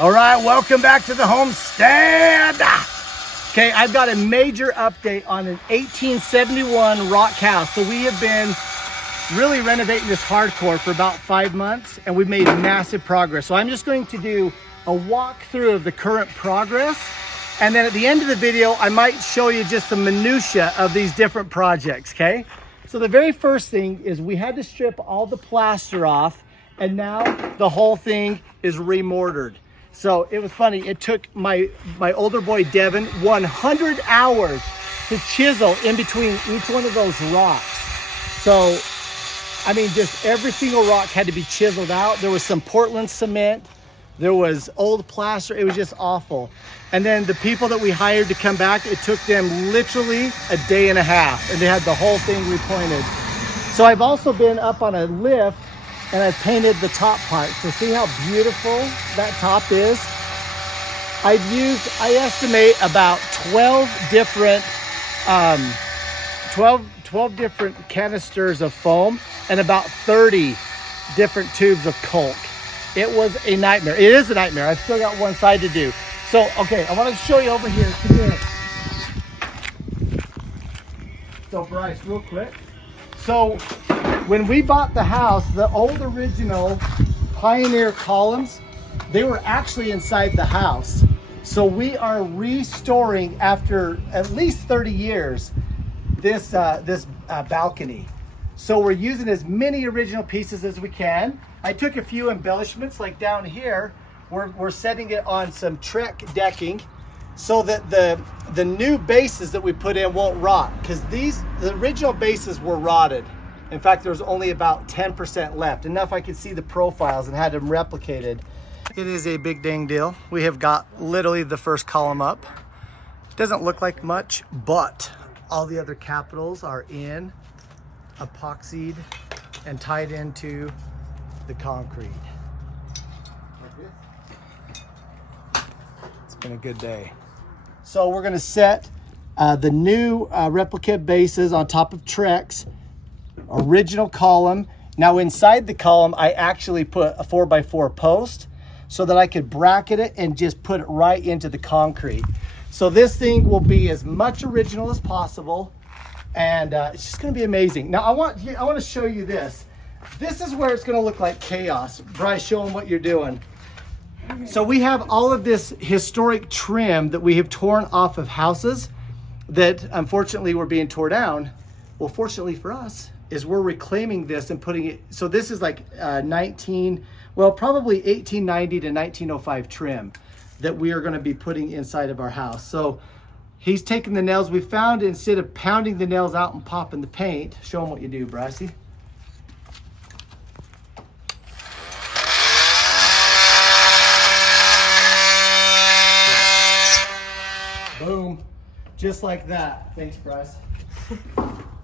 All right, welcome back to the homestead. Okay, I've got a major update on an 1871 rock house. So we have been really renovating this hardcore for about 5 months, and we've made massive progress. So I'm just going to do a walkthrough of the current progress. And then at the end of the video, I might show you just some minutia of these different projects, okay? So the very first thing is we had to strip all the plaster off, and now the whole thing is remortared. So it was funny, it took my older boy Devin 100 hours to chisel in between each one of those rocks. So, I mean, just every single rock had to be chiseled out. There was some Portland cement, there was old plaster, it was just awful. And then the people that we hired to come back, it took them literally a day and a half, and they had the whole thing repointed. So I've also been up on a lift and I've painted the top part. So see how beautiful that top is? I estimate about 12 different canisters of foam and about 30 different tubes of caulk. It was a nightmare. It is a nightmare. I've still got one side to do. So, okay, I want to show you over here. Come here. So Bryce, real quick. So when we bought the house, the old original Pioneer columns, they were actually inside the house. So we are restoring, after at least 30 years, this balcony. So we're using as many original pieces as we can. I took a few embellishments, like down here, we're setting it on some Trek decking so that the new bases that we put in won't rot, because the original bases were rotted. In fact, there's only about 10% left, enough I could see the profiles and had them replicated. It is a big dang deal. We have got literally the first column up. Doesn't look like much, but all the other capitals are in, epoxied, and tied into the concrete. It's been a good day. So we're gonna set the new replica bases on top of Trek's original column. Now inside the column, I actually put a 4x4 post so that I could bracket it and just put it right into the concrete. So this thing will be as much original as possible, and it's just gonna be amazing. Now I want to show you this. This is where it's gonna look like chaos. Bryce, show them what you're doing. So we have all of this historic trim that we have torn off of houses that unfortunately were being torn down. Well, fortunately for us, is we're reclaiming this and putting it, so this is like probably 1890 to 1905 trim that we are gonna be putting inside of our house. So he's taking the nails we found, instead of pounding the nails out and popping the paint. Show him what you do, Brycey. Boom, just like that. Thanks, Bryce.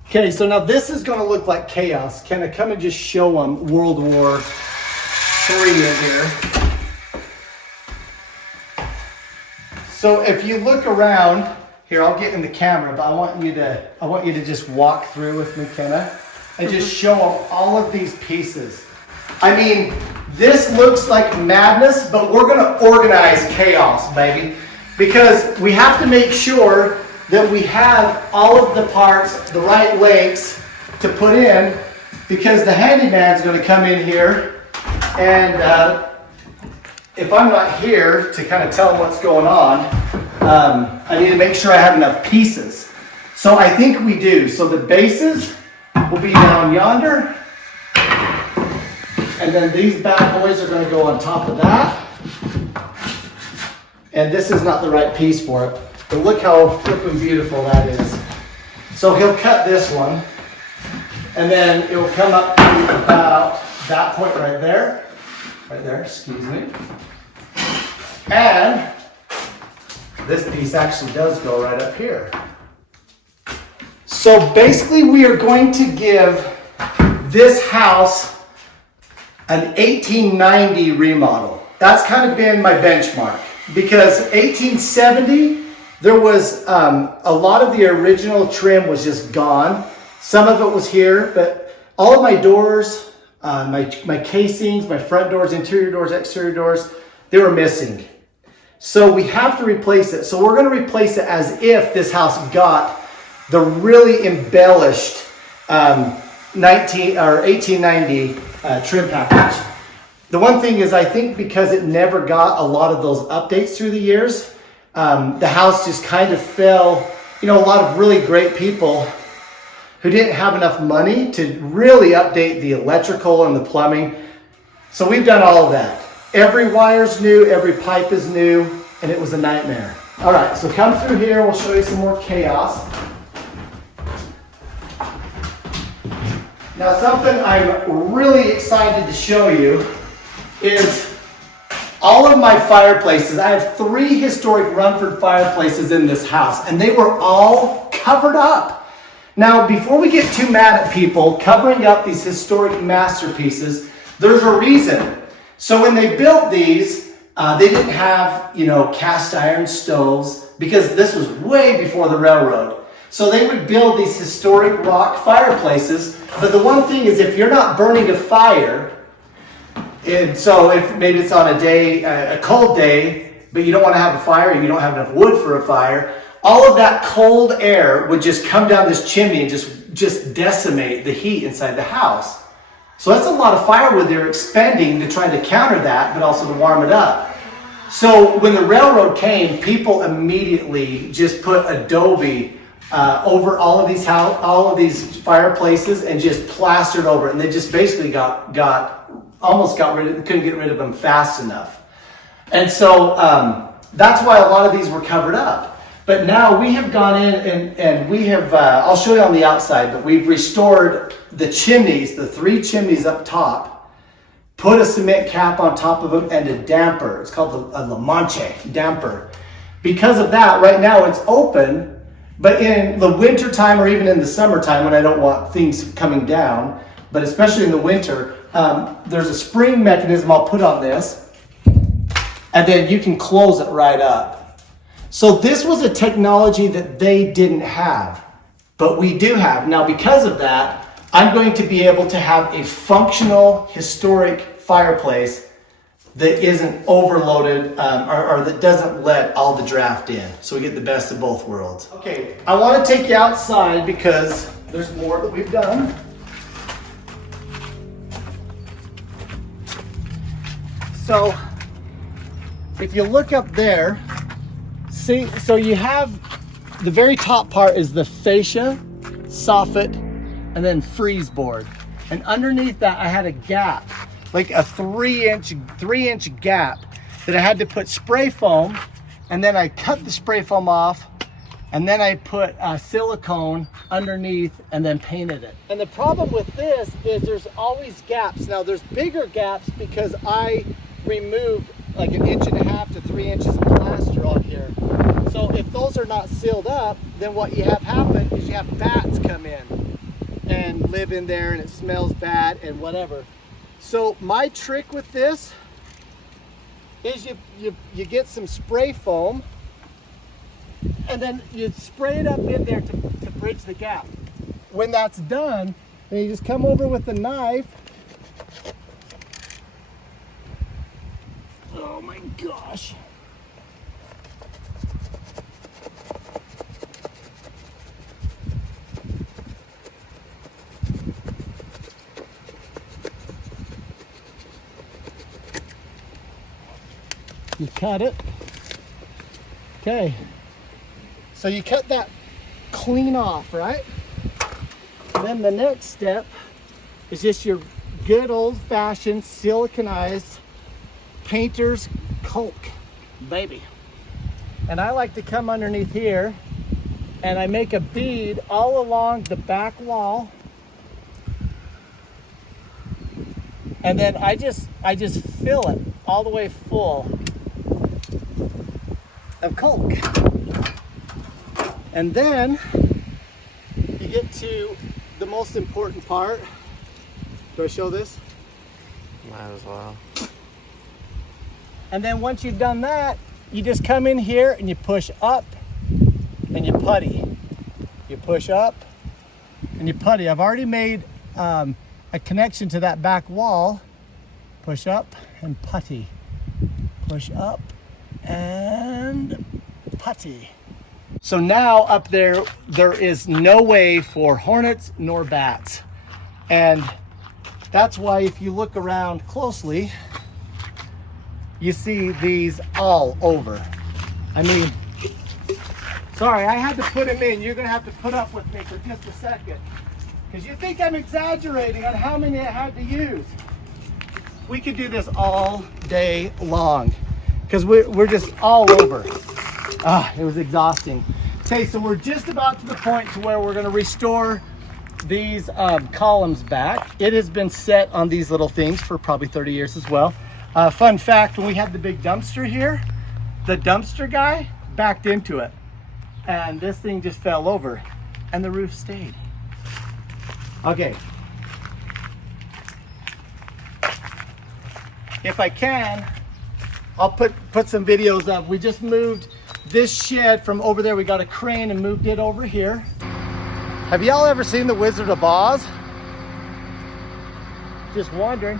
Okay, so now this is gonna look like chaos. Can I come and just show them World War III in here? So if you look around here, I'll get in the camera, but I want you to just walk through with me, Kenna, and just show them all of these pieces. I mean, this looks like madness, but we're gonna organize chaos, baby, because we have to make sure that we have all of the parts the right lengths to put in, because the handyman's going to come in here, and if I'm not here to kind of tell him what's going on, I need to make sure I have enough pieces. So I think we do. So the bases will be down yonder, and then these bad boys are going to go on top of that. And this is not the right piece for it. But look how flippin' beautiful that is. So he'll cut this one, and then it will come up to about that point right there, excuse me. And this piece actually does go right up here. So basically we are going to give this house an 1890 remodel. That's kind of been my benchmark, because 1870, there was a lot of the original trim was just gone. Some of it was here, but all of my doors, my casings, my front doors, interior doors, exterior doors, they were missing. So we have to replace it. So we're going to replace it as if this house got the really embellished 1890 trim package. The one thing is, I think because it never got a lot of those updates through the years, the house just kind of fell. You know, a lot of really great people who didn't have enough money to really update the electrical and the plumbing. So we've done all of that. Every wire's new, every pipe is new, and it was a nightmare. All right, so come through here, we'll show you some more chaos. Now, something I'm really excited to show you is all of my fireplaces. I have 3 historic Runford fireplaces in this house, and they were all covered up. Now, before we get too mad at people covering up these historic masterpieces, there's a reason. So when they built these, they didn't have, you know, cast iron stoves, because this was way before the railroad. So they would build these historic rock fireplaces. But the one thing is, if you're not burning a fire, and so if maybe it's on a day, a cold day, but you don't want to have a fire, and you don't have enough wood for a fire, all of that cold air would just come down this chimney and just decimate the heat inside the house. So that's a lot of firewood they're expending to try to counter that, but also to warm it up. So when the railroad came, people immediately just put adobe over all of these fireplaces and just plastered over it, and they just basically almost got rid of, couldn't get rid of them fast enough. And so that's why a lot of these were covered up. But now we have gone in and we have, I'll show you on the outside, but we've restored the chimneys, the 3 chimneys up top, put a cement cap on top of them and a damper. It's called a La Manche damper. Because of that, right now it's open, but in the winter time or even in the summertime when I don't want things coming down, but especially in the winter, there's a spring mechanism I'll put on this, and then you can close it right up. So this was a technology that they didn't have, but we do have. Now, because of that, I'm going to be able to have a functional, historic fireplace that isn't overloaded or that doesn't let all the draft in. So we get the best of both worlds. Okay, I want to take you outside because there's more that we've done. So if you look up there, see, so you have the very top part is the fascia, soffit, and then frieze board. And underneath that, I had a gap, like a 3-inch gap that I had to put spray foam, and then I cut the spray foam off, and then I put silicone underneath and then painted it. And the problem with this is there's always gaps. Now there's bigger gaps because I removed like 1.5 to 3 inches of plaster on here. So if those are not sealed up, then what you have happen is you have bats come in and live in there, and it smells bad and whatever. So my trick with this is you get some spray foam, and then you spray it up in there to bridge the gap. When that's done, then you just come over with a knife. Oh my gosh. You cut it. Okay. So you cut that clean off, right? Then the next step is just your good old-fashioned siliconized painter's caulk, baby. And I like to come underneath here and I make a bead all along the back wall. And then I just fill it all the way full of caulk. And then you get to the most important part. Do I show this? Might as well. And then once you've done that, you just come in here and you push up and you putty. You push up and you putty. I've already made a connection to that back wall. Push up and putty. Push up and putty. So now up there, there is no way for hornets nor bats. And that's why if you look around closely, you see these all over. I mean, sorry, I had to put them in. You're gonna have to put up with me for just a second. Because you think I'm exaggerating on how many I had to use. We could do this all day long because we're just all over. It was exhausting. Okay, so we're just about to the point to where we're gonna restore these columns back. It has been set on these little things for probably 30 years as well. Fun fact, when we had the big dumpster here, the dumpster guy backed into it and this thing just fell over and the roof stayed. Okay. If I can, I'll put some videos up. We just moved this shed from over there. We got a crane and moved it over here. Have y'all ever seen The Wizard of Oz? Just wondering.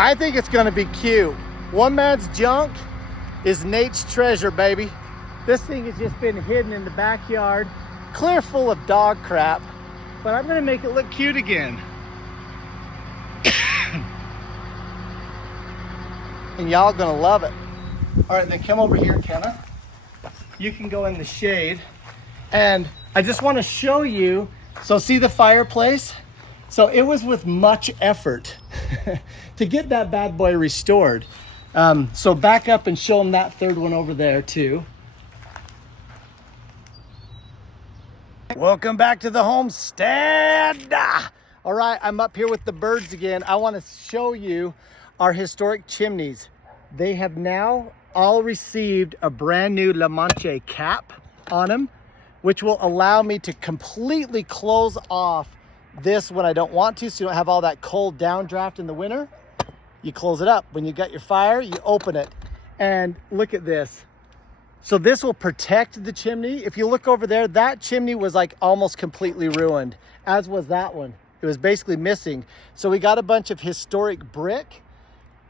I think it's gonna be cute. One man's junk is Nate's treasure, baby. This thing has just been hidden in the backyard, clear full of dog crap, but I'm gonna make it look cute again. And y'all gonna love it. All right, then come over here, Kenna. You can go in the shade. And I just wanna show you, so see the fireplace? So it was with much effort to get that bad boy restored. So back up and show them that third one over there too. Welcome back to the homestead. All right, I'm up here with the birds again. I want to show you our historic chimneys. They have now all received a brand new La Manche cap on them, which will allow me to completely close off this when I don't want to, so you don't have all that cold downdraft in the winter. You close it up. When you got your fire, you open it. And look at this. So this will protect the chimney. If you look over there, that chimney was like almost completely ruined, as was that one. It was basically missing. So we got a bunch of historic brick,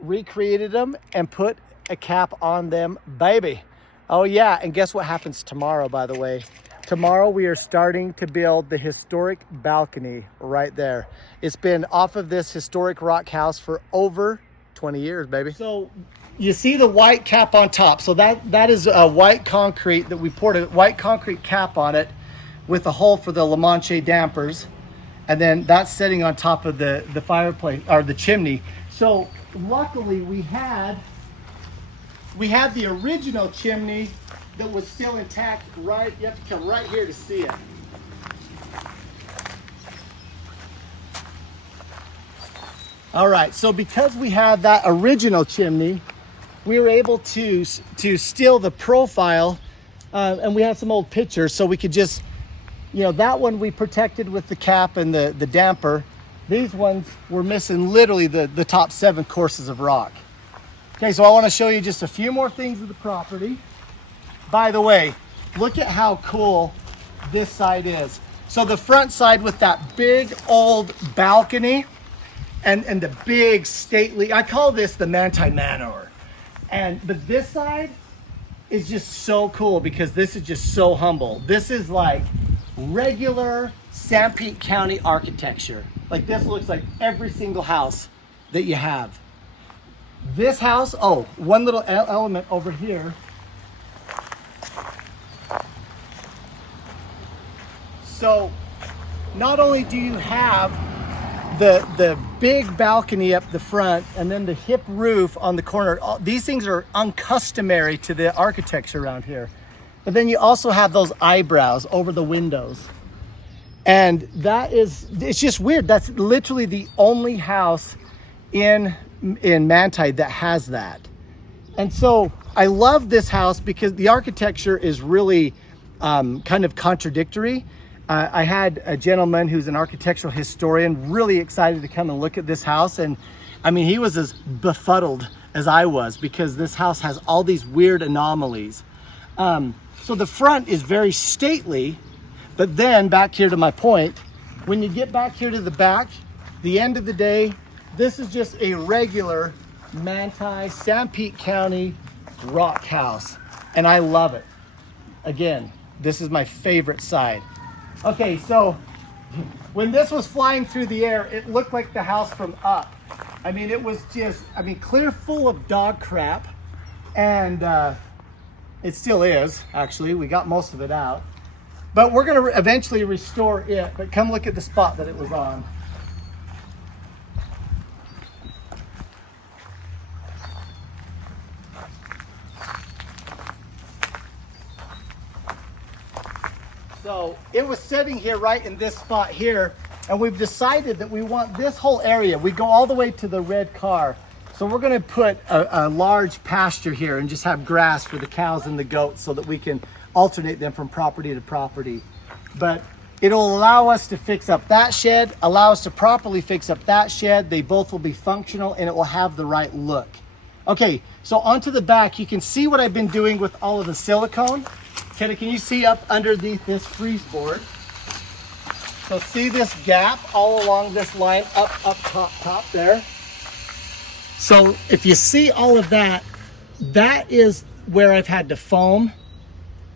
recreated them, and put a cap on them, baby. Oh yeah, and guess what happens tomorrow, by the way? Tomorrow we are starting to build the historic balcony right there. It's been off of this historic rock house for over 20 years, baby. So you see the white cap on top. So that is a white concrete that we poured a white concrete cap on it with a hole for the La Manche dampers. And then that's sitting on top of the fireplace or the chimney. So luckily we had the original chimney that was still intact. Right, you have to come right here to see it. All right, so because we had that original chimney, we were able to steal the profile, and we had some old pictures, so we could just, you know, that one we protected with the cap and the damper. These ones were missing literally the top 7 courses of rock. Okay, so I want to show you just a few more things of the property. By the way, look at how cool this side is. So the front side with that big old balcony and the big stately, I call this the Manti Manor. But this side is just so cool because this is just so humble. This is like regular Sanpete County architecture. Like this looks like every single house that you have. This house, oh, one little element over here. So not only do you have the big balcony up the front and then the hip roof on the corner, these things are uncustomary to the architecture around here. But then you also have those eyebrows over the windows. And it's just weird. That's literally the only house in Manti that has that. And so I love this house because the architecture is really kind of contradictory. I had a gentleman who's an architectural historian really excited to come and look at this house. And I mean, he was as befuddled as I was because this house has all these weird anomalies. So the front is very stately, but then back here to my point, when you get back here to the back, the end of the day, this is just a regular Manti, Sanpete County rock house, and I love it. Again, this is my favorite side. Okay, so when this was flying through the air, it looked like the house from up. I mean, it was just, clear full of dog crap, and it still is, actually. We got most of it out. But we're gonna eventually restore it, but come look at the spot that it was on. So it was sitting here right in this spot here, and we've decided that we want this whole area. We go all the way to the red car. So we're gonna put a large pasture here and just have grass for the cows and the goats so that we can alternate them from property to property. But it'll allow us to fix up that shed, allow us to properly fix up that shed. They both will be functional and it will have the right look. Okay, so onto the back, you can see what I've been doing with all of the silicone. Kenny, can you see up underneath this freeze board? So see this gap all along this line, up, top there. So if you see all of that, that is where I've had to foam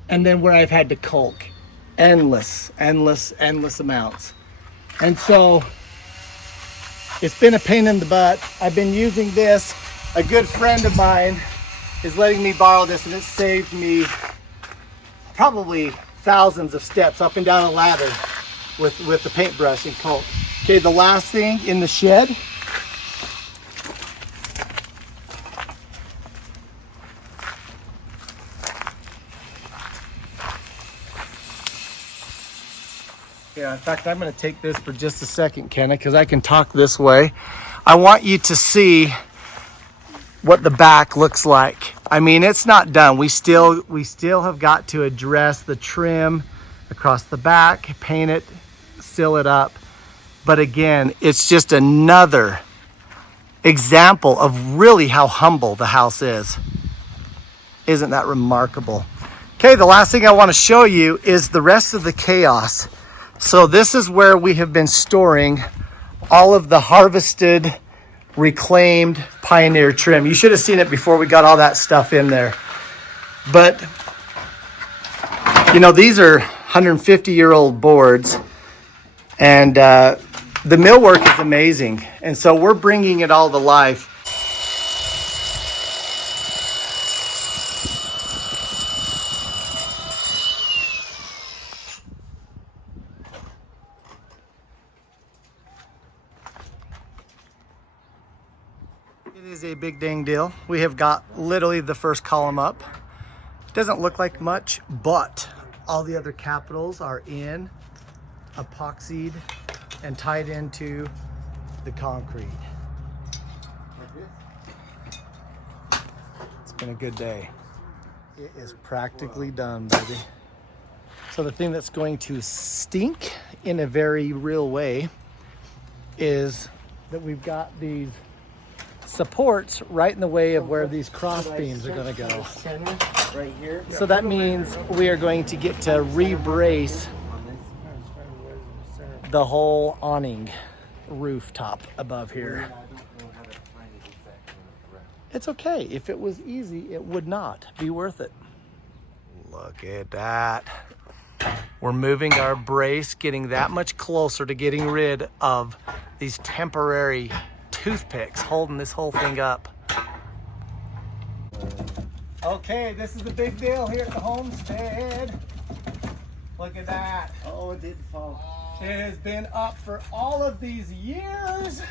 and then where I've had to caulk. Endless amounts. And so it's been a pain in the butt. I've been using this. A good friend of mine is letting me borrow this, and it saved me probably thousands of steps up and down a ladder with the paintbrush and caulk. Okay, the last thing in the shed. Yeah, in fact, I'm going to take this for just a second, Kenna, because I can talk this way. I want you to see what the back looks like. I mean, it's not done. We still have got to address the trim across the back, paint it, seal it up. But again, it's just another example of really how humble the house is. Isn't that remarkable? Okay, the last thing I want to show you is the rest of the chaos. So this is where we have been storing all of the harvested, reclaimed Pioneer trim. You should have seen it before we got all that stuff in there. But, you know, these are 150-year-old boards, and the millwork is amazing. And so we're bringing it all to life. It is a big dang deal. We have got literally the first column up. Doesn't look like much, but all the other capitals are in, epoxied, and tied into the concrete. It's been a good day. It is practically done, baby. So the thing that's going to stink in a very real way is that we've got these supports right in the way of where these cross beams are going to go. Right here. So that means we are going to get to re-brace the whole awning rooftop above here. It's okay. If it was easy, it would not be worth it. Look at that. We're moving our brace, getting that much closer to getting rid of these temporary toothpicks holding this whole thing up. Okay, this is the big deal here at the homestead. Look at that. Oh, it did fall. It has been up for all of these years.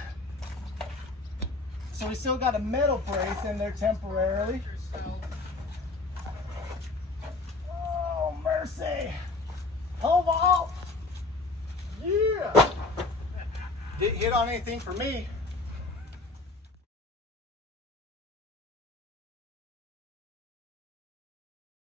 So we still got a metal brace in there temporarily. Oh, mercy. Hold on. Yeah. Didn't hit on anything for me.